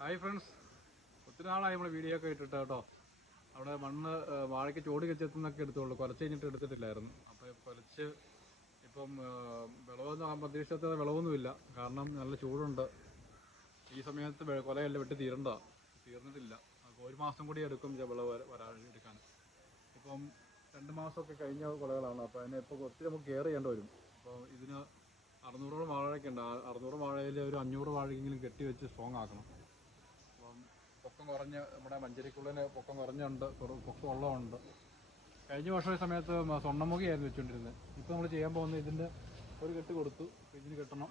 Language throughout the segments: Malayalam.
ഹായ് ഫ്രണ്ട്സ്, ഒത്തിരി നാളായി നമ്മൾ വീഡിയോ ഒക്കെ ഇട്ടിട്ട് കേട്ടോ. അവിടെ മണ്ണ് വാഴയ്ക്ക് ചോടി വെച്ചെത്തുന്നൊക്കെ എടുത്തോളൂ, കുലച്ച് കഴിഞ്ഞിട്ട് എടുത്തിട്ടില്ലായിരുന്നു. അപ്പോൾ കുലച്ച് ഇപ്പം വിളവെന്ന് പ്രതീക്ഷിച്ചത് വിളവൊന്നുമില്ല. കാരണം നല്ല ചൂടുണ്ട്. ഈ സമയത്ത് കൊലയെല്ലാം വെട്ടി തീർന്നിട്ടില്ല. അപ്പോൾ 1 മാസം കൂടി എടുക്കും വിളവ് എടുക്കാൻ. ഇപ്പം 2 മാസമൊക്കെ കഴിഞ്ഞ കൊലകളാണ്. അപ്പോൾ അതിനെ ഇപ്പോൾ ഒത്തിരി നമുക്ക് കെയർ ചെയ്യേണ്ടി വരും. അപ്പോൾ ഇതിന് 600 വാഴയൊക്കെ ഉണ്ട്. 600 വാഴയിൽ ഒരു 500 വാഴയെങ്കിലും കെട്ടി വെച്ച് സ്ട്രോങ് ആക്കണം. അപ്പം പൊക്കം കുറഞ്ഞ് നമ്മുടെ മഞ്ചരിക്കുള്ളിന് പൊക്കം കുറഞ്ഞുണ്ട്, പൊക്കം ഉള്ളതുണ്ട്. കഴിഞ്ഞ വർഷം ഈ സമയത്ത് സ്വർണ്ണമുഖിയായിരുന്നു വെച്ചുകൊണ്ടിരുന്നത്. ഇപ്പോൾ നമ്മൾ ചെയ്യാൻ പോകുന്നത് ഇതിൻ്റെ ഒരു കെട്ട് കൊടുത്തു. ഇതിന് കെട്ടണം.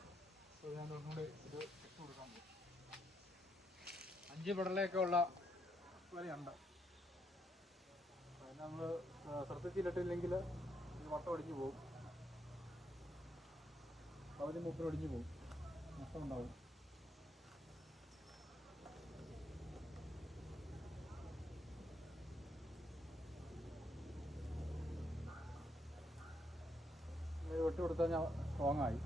അപ്പോൾ ഞാൻ ഒന്നുകൂടി ഇത് കെട്ട് കൊടുക്കാൻ പോകും. 5 പെടലയൊക്കെ ഉള്ള വരെയുണ്ട്. അതിന് നമ്മൾ ശ്രദ്ധിച്ചിട്ടില്ലെങ്കിൽ ഇത് വട്ടം ഒടിഞ്ഞു പോകും. പകുതി മൂപ്പർ ഒടിഞ്ഞു പോകും, നഷ്ടം ഉണ്ടാവും. വെട്ടി കൊടുത്താൽ ഞാൻ സ്ട്രോങ് ആയി.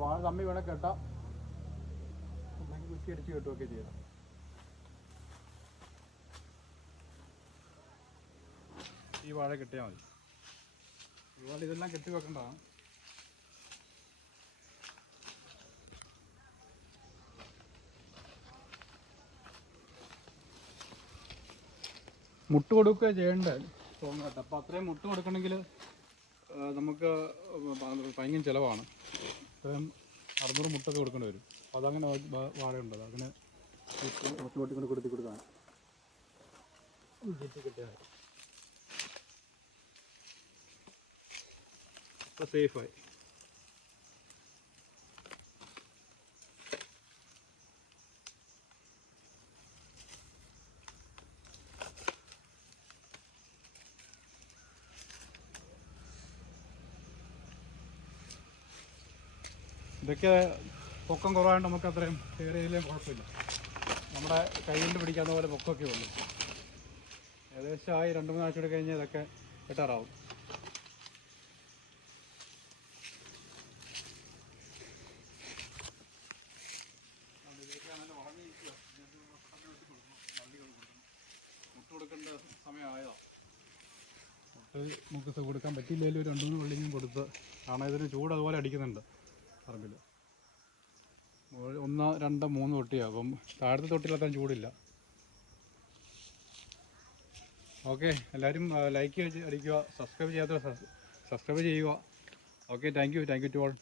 വാഴ തമ്മി വേണേൽ കെട്ടാം, അല്ലെങ്കിൽ കുറ്റി അടിച്ച് കെട്ടുകയൊക്കെ ചെയ്യാം. ഈ വാഴ കെട്ടിയാൽ മതി. അതുപോലെ ഇതെല്ലാം കെട്ടി വെക്കേണ്ടതാണ്. മുട്ട് കൊടുക്കുകയാണ് ചെയ്യേണ്ടത് സ്ട്രോങ് ആയിട്ട്. അപ്പോൾ അത്രയും മുട്ട് കൊടുക്കണമെങ്കിൽ നമുക്ക് ഭയങ്കര ചിലവാണ്. ഇത്രയും 600 മുട്ടൊക്കെ കൊടുക്കേണ്ടി വരും. അപ്പോൾ അതങ്ങനെ വാഴയുണ്ട്, അങ്ങനെ കൊണ്ട് കൊടുക്കാൻ കിട്ടിയാൽ അപ്പോൾ സേഫായി. ഇതൊക്കെ പൊക്കം കുറവായതുകൊണ്ട് നമുക്ക് അത്രയും കയറിയതിലേയും കുഴപ്പമില്ല. നമ്മുടെ കൈ കൊണ്ട് പിടിക്കാവുന്ന പോലെ പൊക്കമൊക്കെ ഉള്ളൂ. ഏകദേശം 2-3 ആഴ്ച കൂടി കഴിഞ്ഞാൽ ഇതൊക്കെ കെട്ടാറാവും. മുട്ട് കൊടുക്കേണ്ട സമയമായതോ. മുട്ട് നമുക്ക് കൊടുക്കാൻ പറ്റിയില്ലെങ്കിലും ഒരു 2-3 വെള്ളിയും കൊടുത്ത്, കാരണം ഇതിന് ചൂട് അതുപോലെ അടിക്കുന്നുണ്ട് പറമ്പിൽ. 1, 2, 3 തൊട്ടിയാണ്. അപ്പം താഴത്തെ തൊട്ടിയിലത്രയും ചൂടില്ല. ഓക്കെ, എല്ലാവരും ലൈക്ക് അടിക്കുക, സബ്സ്ക്രൈബ് ചെയ്യാത്തവർ സബ്സ്ക്രൈബ് ചെയ്യുക. Okay, thank you to all.